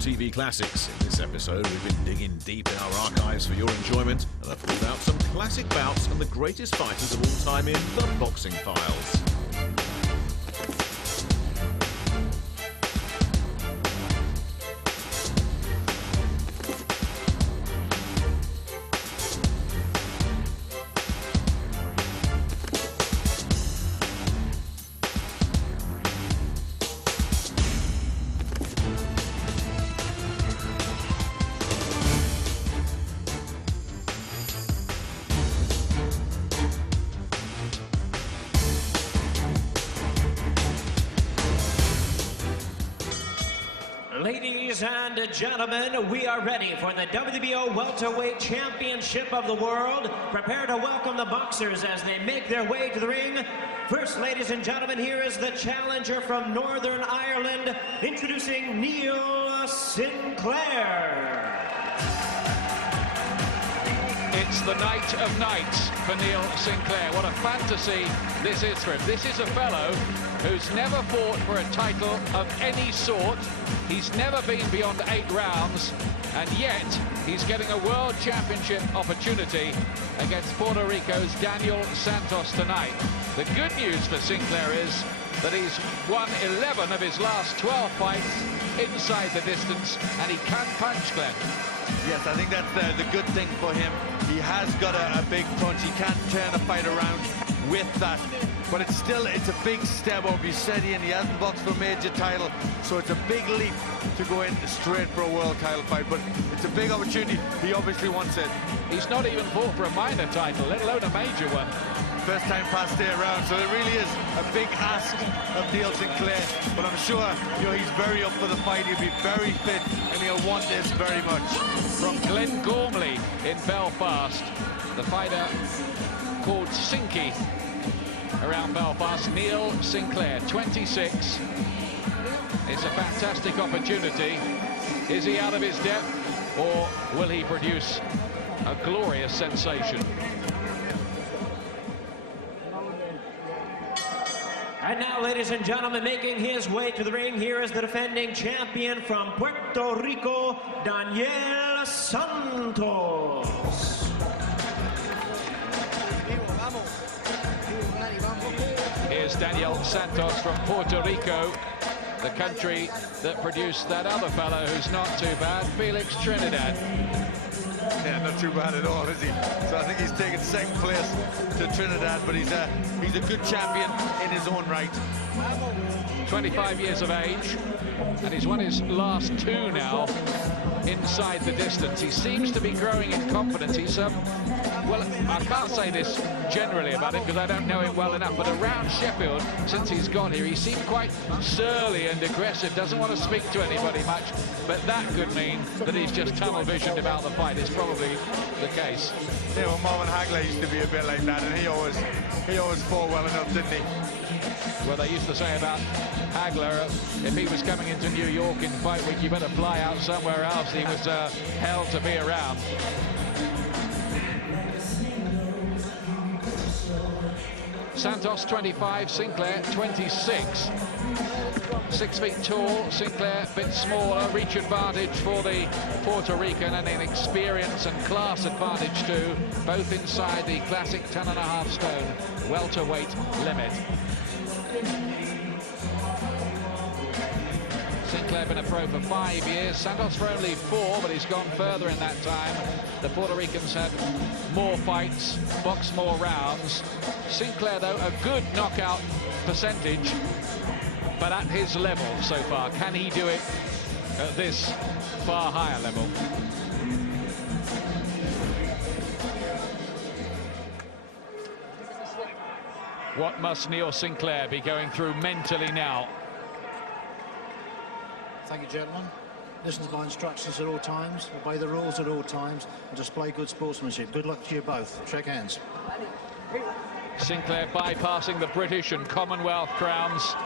Kotv Classics. In this episode, we've been digging deep in our archives for your enjoyment and have pulled out some classic bouts and the greatest fighters of all time in the Boxing Files. Ladies and gentlemen, we are ready for the WBO Welterweight Championship of the World. Prepare to welcome the boxers as they make their way to the ring. First, ladies and gentlemen, here is the challenger from Northern Ireland, introducing Neil Sinclair. It's the night of nights for Neil Sinclair. What a fantasy this is for him. This is a fellow who's never fought for a title of any sort. He's never been beyond 8 rounds, and yet he's getting a World Championship opportunity against Puerto Rico's Daniel Santos tonight. The good news for Sinclair is that he's won 11 of his last 12 fights inside the distance, and he can punch, Glenn. Yes, I think that's the good thing for him. He has got a big punch. He can't turn a fight around with that. But it's a big step up. He's steady and he hasn't boxed for a major title. So it's a big leap to go in straight for a world title fight. But it's a big opportunity. He obviously wants it. He's not even fought for a minor title, let alone a major one. First time past 8 rounds, so it really is a big ask of Neil Sinclair. But I'm sure, he's very up for the fight. He'll be very fit, and he'll want this very much. From Glen Gormley in Belfast, the fighter called Sinky around Belfast, Neil Sinclair, 26. It's a fantastic opportunity. Is he out of his depth, or will he produce a glorious sensation? And now, ladies and gentlemen, making his way to the ring, here is the defending champion from Puerto Rico, Daniel Santos. Here's Daniel Santos from Puerto Rico, the country that produced that other fellow who's not too bad, Felix Trinidad. Yeah, not too bad at all, is he? So I think he's taken second place to Trinidad, but he's a good champion in his own right. 25 years of age, and he's won his last 2 now inside the distance. He seems to be growing in confidence. He's well, I can't say this generally about him because I don't know him well enough, but around Sheffield, since he's got here, he seemed quite surly and aggressive, doesn't want to speak to anybody much, but that could mean that he's just tunnel-visioned about the fight. It's probably the case. Yeah, well, Marvin Hagler used to be a bit like that, and he always fought well enough, didn't he? Well, they used to say about Hagler, if he was coming into New York in fight week, you better fly out somewhere else. He was hell to be around. Santos 25, Sinclair 26. 6 feet tall, Sinclair a bit smaller, reach advantage for the Puerto Rican and an experience and class advantage too, both inside the classic 10.5 stone welterweight limit. Sinclair been a pro for 5 years, Santos for only 4, but he's gone further in that time. The Puerto Ricans had more fights, boxed more rounds. Sinclair, though, a good knockout percentage, but at his level so far. Can he do it at this far higher level? What must Neil Sinclair be going through mentally now? Thank you, gentlemen. Listen to my instructions at all times, obey the rules at all times, and display good sportsmanship. Good luck to you both. Shake hands. Sinclair bypassing the British and Commonwealth crowns.